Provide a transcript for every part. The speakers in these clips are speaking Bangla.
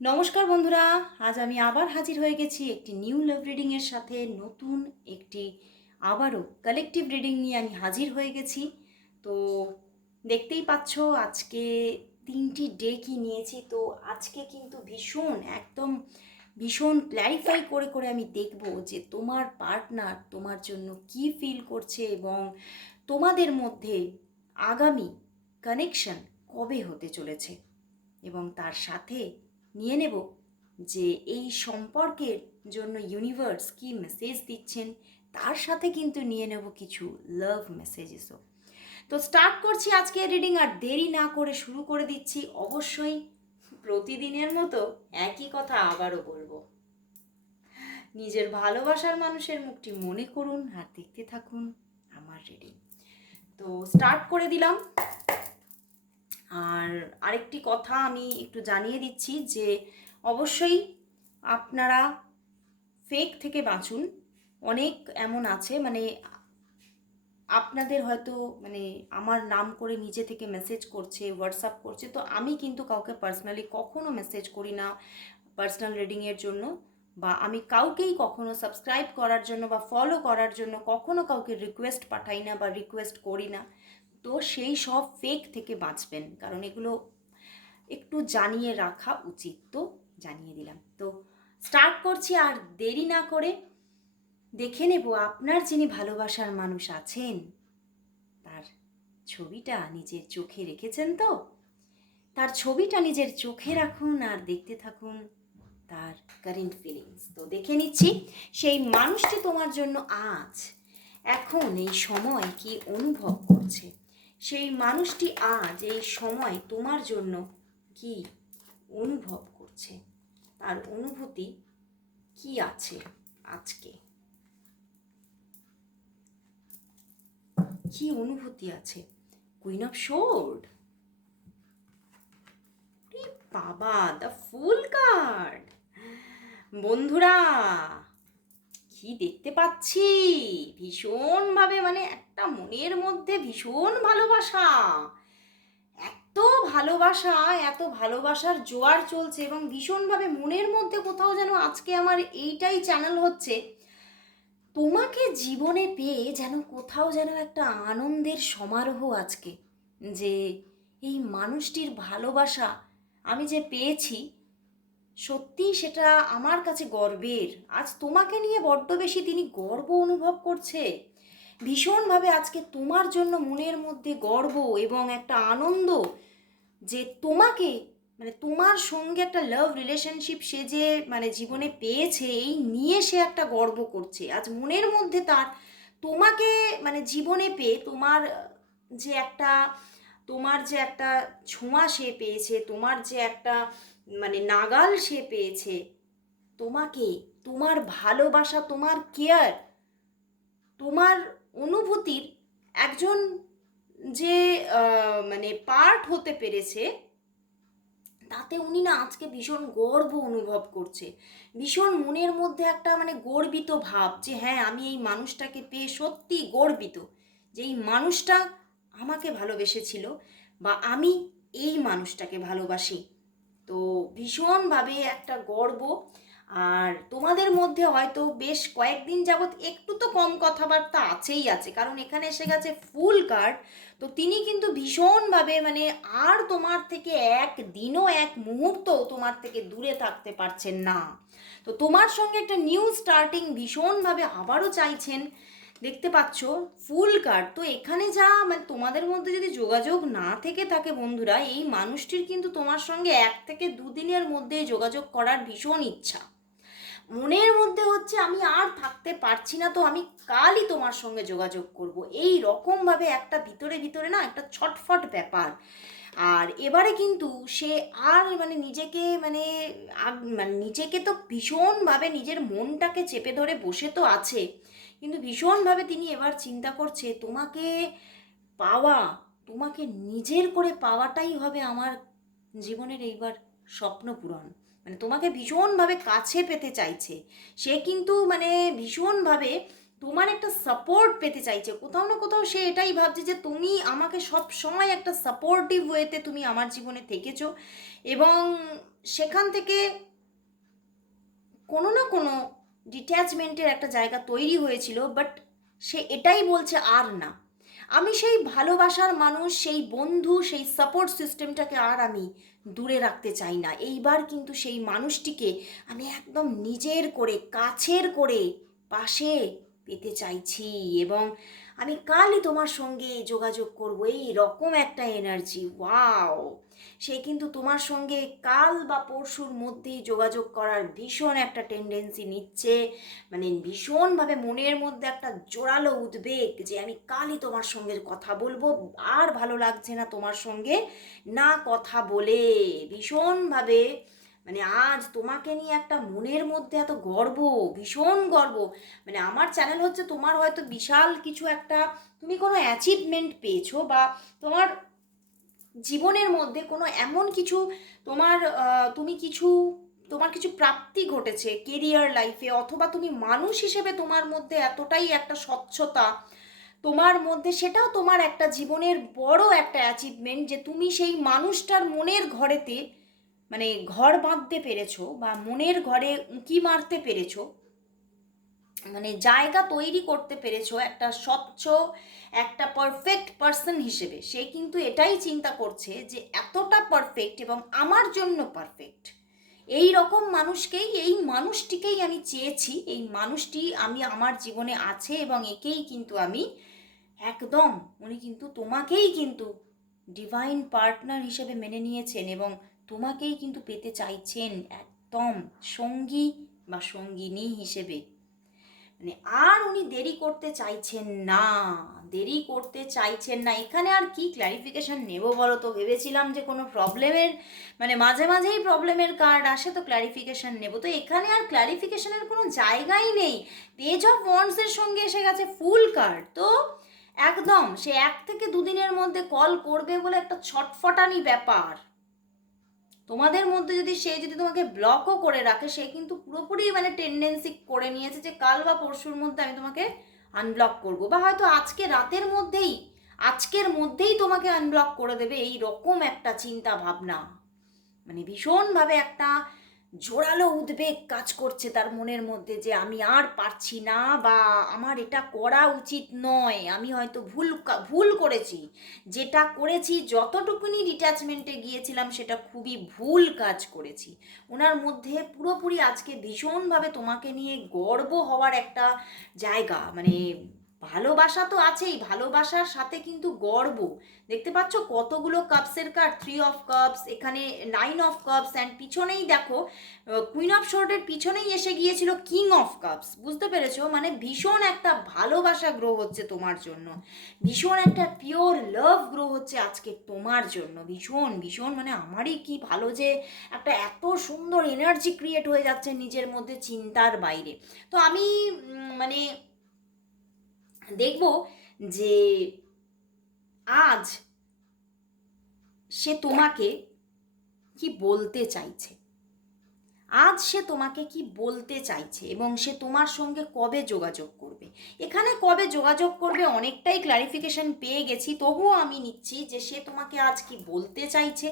নমস্কার বন্ধুরা, আজ আমি আবার হাজির হয়ে গেছি একটি নিউ লাভ রিডিংয়ের সাথে। নতুন একটি আবারও কালেকটিভ রিডিং নিয়ে আমি হাজির হয়ে গেছি। তো দেখতেই পাচ্ছ আজকে তিনটি ডেকই নিয়েছি। তো আজকে কিন্তু ভীষণ ক্ল্যারিফাই করে করে আমি দেখব যে তোমার পার্টনার তোমার জন্য কি ফিল করছে এবং তোমাদের মধ্যে আগামী কানেকশন কবে হতে চলেছে, এবং তার সাথে নিয়ে নেব যে এই সম্পর্কের জন্য ইউনিভার্স কি মেসেজ দিচ্ছেন। তার সাথে কিন্তু নিয়ে নেব কিছু লাভ মেসেজেসও। তো স্টার্ট করছি আজকে রিডিং, আর দেরি না করে শুরু করে দিচ্ছি। অবশ্যই প্রতিদিনের মতো একই কথা আবারও বলবো, নিজের ভালোবাসার মানুষের মুখটি মনে করুন আর দেখতে থাকুন আমার রিডিং। তো স্টার্ট করে দিলাম। আর আরেকটি কথা আমি একটু জানিয়ে দিচ্ছি যে অবশ্যই আপনারা ফেক থেকে বাঁচুন। অনেক এমন আছে আপনাদের হয়তো আমার নাম করে নিজে থেকে মেসেজ করছে, হোয়াটসঅ্যাপ করছে। তো আমি কিন্তু কাউকে পার্সোনালি কখনো মেসেজ করি না পার্সোনাল রিডিংয়ের জন্য, বা আমি কাউকেই কখনো সাবস্ক্রাইব করার জন্য বা ফলো করার জন্য কখনো কাউকে রিকোয়েস্ট পাঠাই না বা রিকোয়েস্ট করি না। তো সেই সব ফেক থেকে বাঁচবেন, কারণ এগুলো একটু জানিয়ে রাখা উচিত। তো জানিয়ে দিলাম। তো স্টার্ট করছি, আর দেরি না করে দেখে নেব আপনার যিনি ভালোবাসার মানুষ আছেন তার ছবিটা নিজের চোখে রেখেছেন। তো তার ছবিটা নিজের চোখে রাখুন আর দেখতে থাকুন তার কারেন্ট ফিলিংস। তো দেখে নিচ্ছি সেই মানুষটি তোমার জন্য আজ এখন এই সময় কি অনুভব করছে। সেই মানুষটি আজ এই সময় তোমার জন্য কি অনুভব করছে, তার অনুভূতি কি আছে আজকে, কি অনুভূতি আছে। কুইন অফ সোর্ড, বাবা, দ্য ফুল কার্ড। বন্ধুরা, কি দেখতে পাচ্ছি, ভীষণভাবে একটা মনের মধ্যে ভীষণ ভালোবাসা, এত ভালোবাসা, এত ভালোবাসার জোয়ার চলছে এবং ভীষণভাবে মনের মধ্যে কোথাও যেন আজকে আমার এইটাই চ্যানেল হচ্ছে, তোমাকে জীবনে পেয়ে যেন কোথাও যেন একটা আনন্দের সমারোহ আজকে, যে এই মানুষটির ভালোবাসা আমি যে পেয়েছি, সত্যি সেটা আমার কাছে গর্বের। আজ তোমাকে নিয়ে বড্ড বেশি তিনি গর্ব অনুভব করছে ভীষণভাবে। আজকে তোমার জন্য মনের মধ্যে গর্ব এবং একটা আনন্দ যে তোমাকে তোমার সঙ্গে একটা লাভ রিলেশনশিপ সে যে জীবনে পেয়েছে, এই নিয়ে সে একটা গর্ব করছে আজ মনের মধ্যে তার। তোমাকে জীবনে পেয়ে যে একটা তোমার যে একটা ছোঁয়া সে পেয়েছে, তোমার যে একটা নাগাল সে পেয়েছে, তোমাকে, তোমার ভালোবাসা, তোমার কেয়ার, তোমার অনুভূতির একজন যে পার্ট হতে পেরেছে, তাতে উনি না আজকে ভীষণ গর্ব অনুভব করছে। ভীষণ মনের মধ্যে একটা গর্বিত ভাব যে হ্যাঁ, আমি এই মানুষটাকে পেয়ে সত্যি গর্বিত যে এই মানুষটা আমাকে ভালোবেসেছিল বা আমি এই মানুষটাকে ভালোবাসি। তো ভীষণভাবে একটা গর্ব। আর তোমাদের মধ্যে হয়তো বেশ কয়েকদিন যাবৎ একটু তো কম কথাবার্তা আছেই আছে, কারণ এখানে এসে গেছে ফুল কার্ড। তো তিনি কিন্তু ভীষণভাবে আর তোমার থেকে একদিনও এক মুহূর্ত তোমার থেকে দূরে থাকতে পারছেন না। তো তোমার সঙ্গে একটা নিউ স্টার্টিং ভীষণভাবে আবারও চাইছেন, দেখতে পাচ্ছ ফুল কার্ড। তো এখানে যা তোমাদের মধ্যে যদি যোগাযোগ না থেকে থাকে বন্ধুরা, এই মানুষটির কিন্তু তোমার সঙ্গে 1 থেকে 2 দিনের মধ্যে যোগাযোগ করার ভীষণ ইচ্ছা মনের মধ্যে হচ্ছে। আমি আর থাকতে পারছি না, তো আমি কালই তোমার সঙ্গে যোগাযোগ করব, এই রকমভাবে একটা ভিতরে ভিতরে না একটা ছটফট ব্যাপার। আর এবারে কিন্তু সে আর নিজেকে নিজেকে তো ভীষণভাবে নিজের মনটাকে চেপে ধরে বসে তো আছে, কিন্তু ভীষণভাবে তিনি এবার চিন্তা করছে তোমাকে পাওয়া, তোমাকে নিজের করে পাওয়াটাই হবে আমার জীবনের এইবার স্বপ্ন পূরণ। তোমাকে ভীষণভাবে কাছে পেতে চাইছে সে, কিন্তু ভীষণভাবে তোমার একটা সাপোর্ট পেতে চাইছে। কোথাও না কোথাও সে এটাই ভাবছে যে তুমি আমাকে সব সময় একটা সাপোর্টিভ ওয়েতে তুমি আমার জীবনে থেকেছো, এবং সেখান থেকে কোনো না কোনো ডিট্যাচমেন্টের একটা জায়গা তৈরি হয়েছিল, বাট সে এটাই বলছে আর না, আমি সেই ভালোবাসার মানুষ, সেই বন্ধু, সেই সাপোর্ট সিস্টেমটাকে আর আমি দূরে রাখতে চাই না। এইবার কিন্তু সেই মানুষটিকে আমি একদম নিজের করে, কাছের করে পাশে পেতে চাইছি, এবং আমি কালই তোমার সঙ্গে যোগাযোগ করবো, এই রকম একটা এনার্জি। ওয়াও! সে কিন্তু তোমার সঙ্গে কাল বা পরশুর মধ্যেই যোগাযোগ করার ভীষণ একটা টেন্ডেন্সি নিচ্ছে, মানে ভীষণভাবে মনের মধ্যে একটা জোরালো উদ্বেগ যে আমি কালই তোমার সঙ্গে কথা বলবো, আর ভালো লাগছে না তোমার সঙ্গে না কথা বলে। ভীষণভাবে মানে আজ তোমাকে নিয়ে একটা মনের মধ্যে এত গর্ব, ভীষণ গর্ব। মানে আমার চ্যানেল হচ্ছে, তোমার হয়তো বিশাল কিছু একটা, তুমি কোনো অ্যাচিভমেন্ট পেয়েছো, বা তোমার জীবনের মধ্যে কোনো এমন কিছু তোমার তুমি কিছু, তোমার কিছু প্রাপ্তি ঘটেছে কেরিয়ার লাইফে, অথবা তুমি মানুষ হিসেবে তোমার মধ্যে এতটাই একটা স্বচ্ছতা তোমার মধ্যে, সেটাও তোমার একটা জীবনের বড় একটা অ্যাচিভমেন্ট যে তুমি সেই মানুষটার মনের ঘরেতে মানে ঘর বাঁধতে পেরেছো, বা মনের ঘরে উঁকি মারতে পেরেছো, মানে জায়গা তৈরি করতে পেরেছো একটা স্বচ্ছ, একটা পারফেক্ট পার্সন হিসেবে। সে কিন্তু এটাই চিন্তা করছে যে এতটা পারফেক্ট এবং আমার জন্য পারফেক্ট, এই রকম মানুষকেই, এই মানুষটিকেই আমি চেয়েছি, এই মানুষটি আমি আমার জীবনে আছে, এবং একেই কিন্তু আমি একদম, উনি কিন্তু তোমাকেই কিন্তু ডিভাইন পার্টনার হিসেবে মেনে নিয়েছেন, এবং তোমাকেই কিন্তু পেতে চাইছেন একদম সঙ্গী বা সঙ্গিনী হিসেবে। মানে আর উনি দেরি করতে চাইছেন না, দেরি করতে চাইছেন না। এখানে আর কি ক্ল্যারিফিকেশন নেব বলো তো? ভেবেছিলাম যে কোনো প্রবলেমের মানে মাঝে মাঝেই প্রবলেমের কার্ড আসে, তো ক্ল্যারিফিকেশন নেব, তো এখানে আর ক্ল্যারিফিকেশনের কোনো জায়গাই নেই। পেজ অফ ওয়ান্ডসের সঙ্গে এসে গেছে ফুল কার্ড, তো একদম সে 1 থেকে 2 দিনের মধ্যে কল করবে বলে একটা ছটফটানি ব্যাপার। তোমাদের মধ্যে যদি সে যদি তোমাকে ব্লকও করে রাখে, সে কিন্তু পুরোপুরি মানে টেন্ডেন্সি করে নিয়েছে যে কাল বা পরশুর মধ্যে আমি তোমাকে আনব্লক করব, বা হয়তো আজকে রাতের মধ্যেই, আজকের মধ্যেই তোমাকে আনব্লক করে দেবে, এই রকম একটা চিন্তা ভাবনা। মানে ভীষণভাবে একটা জোরালো উদ্বেগ কাজ করছে তার মনের মধ্যে যে আমি আর পারছি না, বা আমার এটা করা উচিত নয়, আমি হয়তো ভুল করেছি, যেটা করেছি, যতটুকুনি ডিট্যাচমেন্টে গিয়েছিলাম সেটা খুবই ভুল কাজ করেছি। ওনার মধ্যে পুরোপুরি আজকে ভীষণভাবে তোমাকে নিয়ে গর্ব হওয়ার একটা জায়গা, মানে ভালোবাসা তো আছেই, ভালোবাসার সাথে কিন্তু গর্ব। দেখতে পাচ্ছ কতগুলো কাপসের কার্ড, 3 অফ কাপস, এখানে 9 অফ কাপস, অ্যান্ড পিছনেই দেখো কুইন অফ শোর্টের পিছনেই এসে গিয়েছিল কিং অফ কাপস। বুঝতে পেরেছো? মানে ভীষণ একটা ভালোবাসা গ্রো হচ্ছে তোমার জন্য, ভীষণ একটা পিওর লাভ গ্রো হচ্ছে আজকে তোমার জন্য, ভীষণ ভীষণ, মানে আমারই কি ভালো যে একটা এত সুন্দর এনার্জি ক্রিয়েট হয়ে যাচ্ছে নিজের মধ্যে চিন্তার বাইরে। তো আমি মানে দেখব যে আজ সে তোমাকে কি বলতে চাইছে, আজ সে তোমাকে কি বলতে চাইছে, এবং সে তোমার সঙ্গে কবে যোগাযোগ করবে। এখানে কবে যোগাযোগ করবে অনেকটাই ক্লারিফিকেশন পেয়ে গেছি, তবুও আমি নিচ্ছি যে সে তোমাকে আজ কি বলতে চাইছে,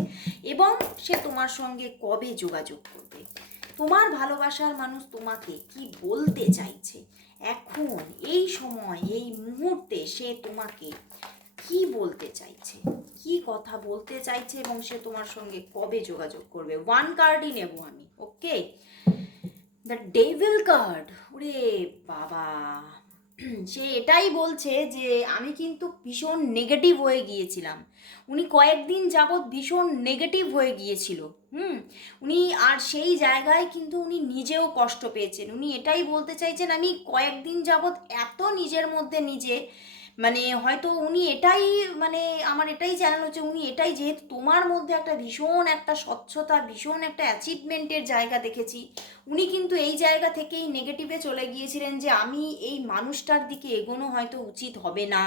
এবং সে তোমার সঙ্গে কবে যোগাযোগ করবে। তোমার ভালোবাসার মানুষ তোমাকে কি বলতে চাইছে এখন, এই সময়, এই মুহূর্তে সে তোমাকে কি বলতে চাইছে, কি কথা বলতে চাইছে, এবং সে তোমার সঙ্গে কবে যোগাযোগ করবে। 1 কার্ডই নেব আমি, ওকে? The devil card. ওরে বাবা, সে এটাই বলছে যে আমি কিন্তু ভীষণ নেগেটিভ হয়ে গিয়েছিলাম, উনি কয়েকদিন যাবৎ ভীষণ নেগেটিভ হয়ে গিয়েছিল। উনি আর সেই জায়গায় কিন্তু উনি নিজেও কষ্ট পেয়েছেন। উনি এটাই বলতে চাইছেন আমি কয়েকদিন যাবৎ এত নিজের মধ্যে নিজে, মানে হয়তো উনি এটাই, মানে আমার এটাই জানানো হচ্ছে, উনি এটাই, যেহেতু তোমার মধ্যে একটা ভীষণ একটা স্বচ্ছতা, ভীষণ একটা অ্যাচিভমেন্টের জায়গা দেখেছি, উনি কিন্তু এই জায়গা থেকেই নেগেটিভে চলে গিয়েছিলেন যে আমি এই মানুষটার দিকে এগোনো হয়তো উচিত হবে না।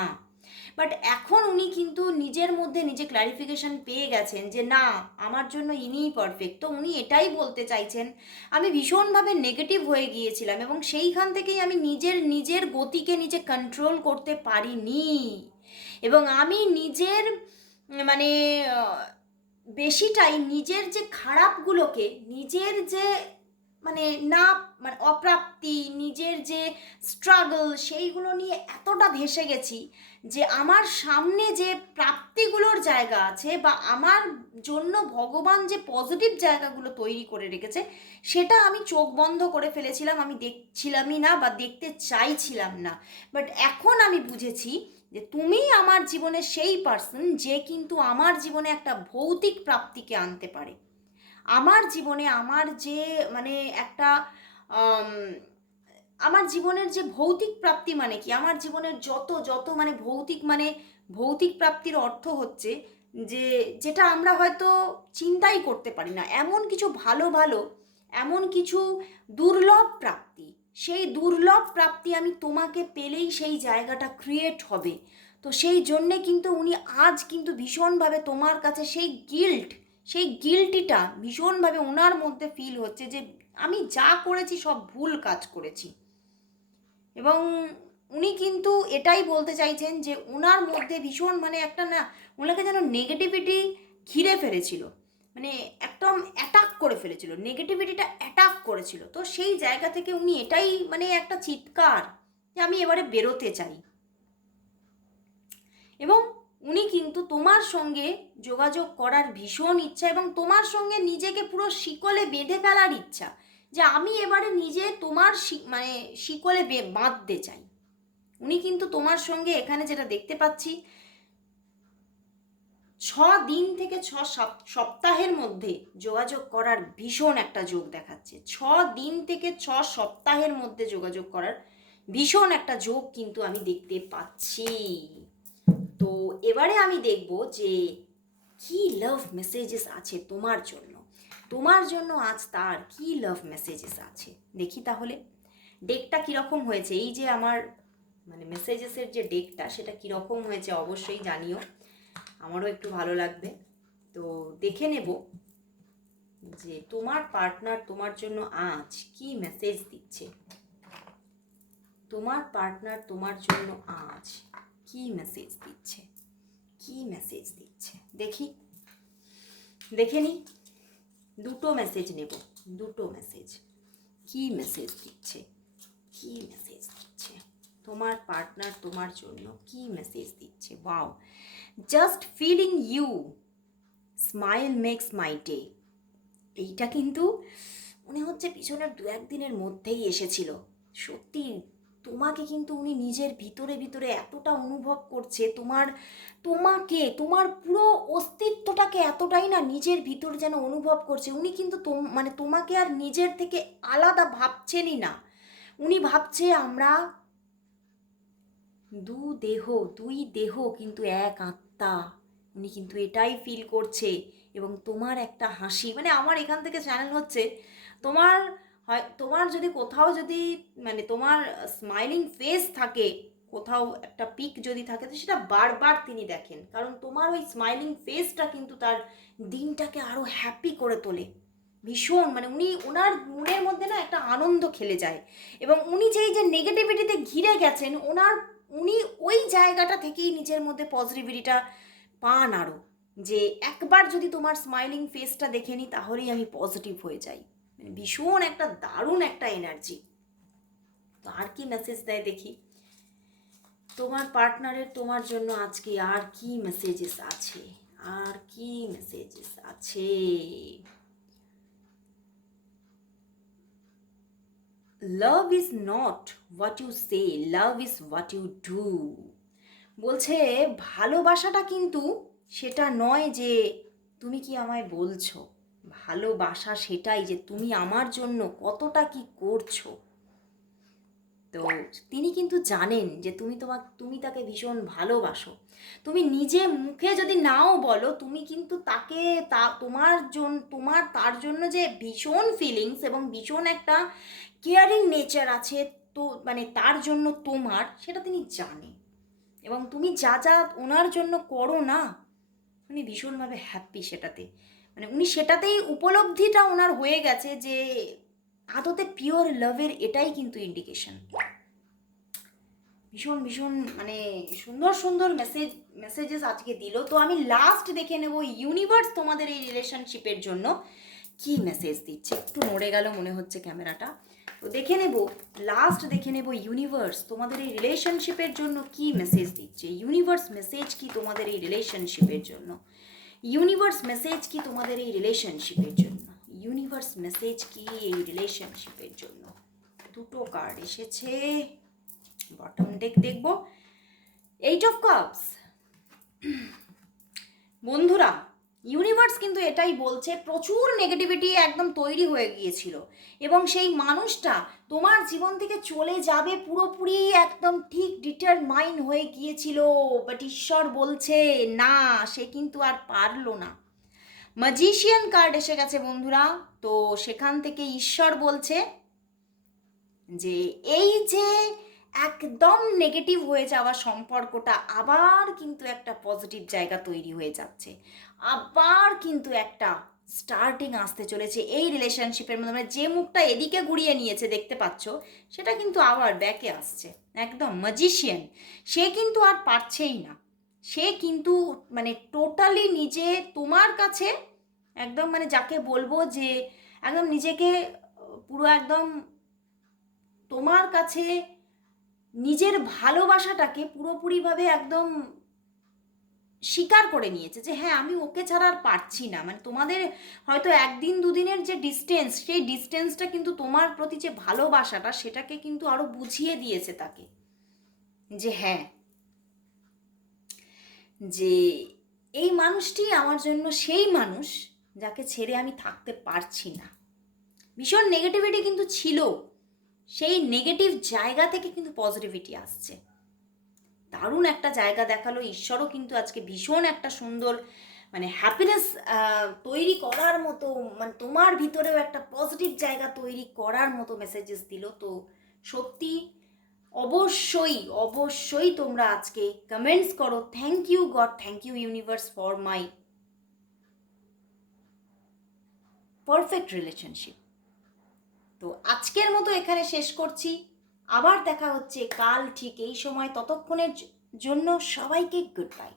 বাট এখন উনি কিন্তু নিজের মধ্যে নিজে ক্লারিফিকেশন পেয়ে গেছেন যে না, আমার জন্য ইনিই পারফেক্ট। তো উনি এটাই বলতে চাইছেন আমি ভীষণভাবে নেগেটিভ হয়ে গিয়েছিলাম, এবং সেইখান থেকেই আমি নিজের নিজের গতিকে নিজে কন্ট্রোল করতে পারিনি, এবং আমি নিজের মানে বেশিটাই নিজের যে খারাপগুলোকে, নিজের যে মানে না মানে অপ্রাপ্তি, নিজের যে স্ট্রাগল, সেইগুলো নিয়ে এতটা ভেসে গেছি যে আমার সামনে যে প্রাপ্তিগুলোর জায়গা আছে বা আমার জন্য ভগবান যে পজিটিভ জায়গাগুলো তৈরি করে রেখেছে, সেটা আমি চোখ বন্ধ করে ফেলেছিলাম, আমি দেখছিলামই না বা দেখতে চাইছিলাম না। বাট এখন আমি বুঝেছি যে তুমি আমার জীবনে সেই পার্সন যে কিন্তু আমার জীবনে একটা ভৌতিক প্রাপ্তিকে আনতে পারে। আমার জীবনে আমার যে মানে একটা আম, আমার জীবনের যে ভৌতিক প্রাপ্তি মানে কি, আমার জীবনের যত যত মানে ভৌতিক, মানে ভৌতিক প্রাপ্তির অর্থ হচ্ছে যে যেটা আমরা হয়তো চিন্তাই করতে পারি না, এমন কিছু ভালো ভালো, এমন কিছু দুর্লভ প্রাপ্তি, সেই দুর্লভ প্রাপ্তি আমি তোমাকে পেলেই সেই জায়গাটা ক্রিয়েট হবে। তো সেই জন্যে কিন্তু উনি আজ কিন্তু ভীষণভাবে তোমার কাছে সেই গিল্টিটা ভীষণভাবে ওনার মধ্যে ফিল হচ্ছে যে আমি যা করেছি সব ভুল কাজ করেছি। এবং উনি কিন্তু এটাই বলতে চাইছেন যে ওনার মধ্যে ভীষণ মানে একটা না, ওনাকে যেন নেগেটিভিটি ঘিরে ফেলেছিল, মানে একদম অ্যাটাক করে ফেলেছিল, নেগেটিভিটিটা অ্যাটাক করেছিল। তো সেই জায়গা থেকে উনি এটাই মানে একটা চিৎকার যে আমি এবারে বেরোতে চাই। এবং উনি কিন্তু তোমার সঙ্গে যোগাযোগ করার ভীষণ ইচ্ছা এবং তোমার সঙ্গে নিজেকে পুরো শিকলে বেঁধে ফেলার ইচ্ছা, যে আমি এবারে নিজে তোমার মানে শিকলে বাঁধতে চাই। উনি কিন্তু তোমার সঙ্গে এখানে যেটা দেখতে পাচ্ছি 6 দিন থেকে 6 সপ্তাহের মধ্যে যোগাযোগ করার ভীষণ একটা যোগ দেখাচ্ছে। 6 দিন থেকে 6 সপ্তাহের মধ্যে যোগাযোগ করার ভীষণ একটা যোগ কিন্তু আমি দেখতে পাচ্ছি। তো এবারে আমি দেখব যে কি লাভ মেসেজেস আছে তোমার জন্য, তোমার জন্য আজ তার কি লাভ মেসেজেস আছে। দেখি তাহলে ডেকটা কীরকম হয়েছে, এই যে আমার মানে মেসেজেসের যে ডেকটা সেটা কীরকম হয়েছে অবশ্যই জানিও, আমারও একটু ভালো লাগবে। তো দেখে নেব যে তোমার পার্টনার তোমার জন্য আজ কি মেসেজ দিচ্ছে। তোমার পার্টনার তোমার জন্য আজ কি মেসেজ দিচ্ছে, কি মেসেজ দিচ্ছে দেখি, দেখে নি। দুটো মেসেজ নেব, দুটো মেসেজ। কি মেসেজ দিচ্ছে, কি মেসেজ দিচ্ছে তোমার পার্টনার তোমার জন্য, কি মেসেজ দিচ্ছে। Wow, just feeling you, smile makes my day. এইটা কিন্তু মনে হচ্ছে পিছনের 2-1 দিনের মধ্যেই এসেছিল। সত্যি তোমাকে কিন্তু উনি নিজের ভিতরে ভিতরে এতটা অনুভব করছে, তোমাকে তোমার পুরো অস্তিত্বটাকে এতটাই না নিজের ভিতর যেন অনুভব করছে। উনি কিন্তু মানে তোমাকে আর নিজের থেকে আলাদা ভাবছেনই না, উনি ভাবছে আমরা দুই দেহ কিন্তু এক আত্মা। উনি কিন্তু এটাই ফিল করছে। এবং তোমার একটা হাসি, মানে আমার এখান থেকে চ্যানেল হচ্ছে তোমার তোমার যদি কোথাও যদি মানে তোমার স্মাইলিং ফেস থাকে, কোথাও একটা পিক যদি থাকে, তো সেটা বারবার তিনি দেখেন, কারণ তোমার ওই স্মাইলিং ফেসটা কিন্তু তার দিনটাকে আরও হ্যাপি করে তোলে ভীষণ। মানে উনি ওনার মনের মধ্যে না একটা আনন্দ খেলে যায়। এবং উনি যেই যে নেগেটিভিটিতে ঘিরে গেছেন, উনি ওই জায়গাটা থেকেই নিজের মধ্যে পজিটিভিটিটা পান আরও, যে একবার যদি তোমার স্মাইলিং ফেসটা দেখে নিই তাহলেই আমি পজিটিভ হয়ে যাই। মানে ভীষণ একটা দারুণ একটা এনার্জি। তো আর কি মেসেজ দেয় দেখি তোমার পার্টনারের তোমার জন্য আজকে, আর কি মেসেজেস আছে, আর কি মেসেজেস আছে। Love is not what you say, love is what you do. বলছে ভালোবাসাটা কিন্তু সেটা নয় যে তুমি কি আমায় বলছো, ভালোবাসা সেটাই যে তুমি আমার জন্য কতটা কি করছো। তো তিনি কিন্তু জানেন যে তুমি তাকে ভীষণ ভালোবাসো। তুমি নিজে মুখে যদি নাও বলো, তুমি কিন্তু তাকে তোমার তার জন্য যে ভীষণ ফিলিংস এবং ভীষণ একটা কেয়ারিং নেচার আছে, তো মানে তার জন্য তোমার, সেটা তিনি জানেন। এবং তুমি যা যা ওনার জন্য করো না, উনি ভীষণভাবে হ্যাপি সেটাতে। মানে উনি সেটাতেই উপলব্ধিটা ওনার হয়ে গেছে যে আদতে পিওর লাভের এটাই কিন্তু ইন্ডিকেশন। ভীষণ ভীষণ মানে সুন্দর সুন্দর মেসেজেস আজকে দিল। তো আমি লাস্ট দেখে নেব ইউনিভার্স তোমাদের এই রিলেশনশিপের জন্য কি মেসেজ দিচ্ছে। একটু নড়ে গেল মনে হচ্ছে ক্যামেরাটা। তো দেখে নেব, লাস্ট দেখে নেব ইউনিভার্স তোমাদের এই রিলেশনশিপের জন্য কি মেসেজ দিচ্ছে। ইউনিভার্স মেসেজ কি তোমাদের এই রিলেশনশিপের জন্য, ইউনিভার্স মেসেজ কি তোমাদের এই রিলেশনশিপের জন্য, ইউনিভার্স মেসেজ কি এই রিলেশনশিপের জন্য। দুটো কার্ড এসেছে, বটম ডেক দেখব, 8 অফ কাপস। বন্ধুরা ইউনিভার্স কিন্তু এটাই বলছে, প্রচুর নেগেটিভিটি একদম তৈরি হয়ে গিয়েছিল এবং সেই মানুষটা তোমার জীবন থেকে চলে যাবে পুরোপুরি একদম ঠিক ডিটারমাইন হয়ে গিয়েছিল, বাট ঈশ্বর বলছে না, সে কিন্তু আর পারলো না। ম্যাজিশিয়ান কার্ড এসে গেছে বন্ধুরা। তো সেখান থেকে ঈশ্বর বলছে যে এই যে একদম নেগেটিভ হয়ে যাওয়া সম্পর্কটা আবার কিন্তু একটা পজিটিভ জায়গা তৈরি হয়ে যাচ্ছে, আবার কিন্তু একটা স্টার্টিং আসতে চলেছে এই রিলেশনশিপের মধ্যে। মানে যে মুখটা এদিকে ঘুরিয়ে নিয়েছে দেখতে পাচ্ছ, সেটা কিন্তু আবার ব্যাকে আসছে। একদম ম্যাজিশিয়ান, সে কিন্তু আর পারছেই না, সে কিন্তু মানে টোটালি নিজে তোমার কাছে একদম মানে যাকে বলবো যে একদম নিজেকে পুরো একদম তোমার কাছে নিজের ভালোবাসাটাকে পুরোপুরিভাবে একদম স্বীকার করে নিয়েছে যে হ্যাঁ আমি ওকে ছাড়া আর পারছি না। মানে তোমাদের হয়তো একদিন দুদিনের যে ডিস্টেন্স, সেই ডিস্টেন্সটা কিন্তু তোমার প্রতি যে ভালোবাসাটা সেটাকে কিন্তু আরো বুঝিয়ে দিয়েছে তাকে, যে হ্যাঁ, যে এই মানুষটি আমার জন্য সেই মানুষ যাকে ছেড়ে আমি থাকতে পারছি না। ভীষণ নেগেটিভিটি কিন্তু ছিল, সেই নেগেটিভ জায়গা থেকে কিন্তু পজিটিভিটি আসছে, দারুণ একটা জায়গা দেখালো ঈশ্বরও কিন্তু আজকে ভীষণ একটা সুন্দর মানে হ্যাপিনেস তৈরি করার মতো, মানে তোমার ভিতরেও একটা পজিটিভ জায়গা তৈরি করার মতো মেসেজেস দিল। তো সত্যি অবশ্যই অবশ্যই তোমরা আজকে কমেন্টস করো, thank you God, thank you universe for my perfect relationship. তো আজকের মতো এখানে শেষ করছি, আবার দেখা হচ্ছে কাল ঠিক এই সময়। ততক্ষণের জন্য সবাইকে গুড বাই।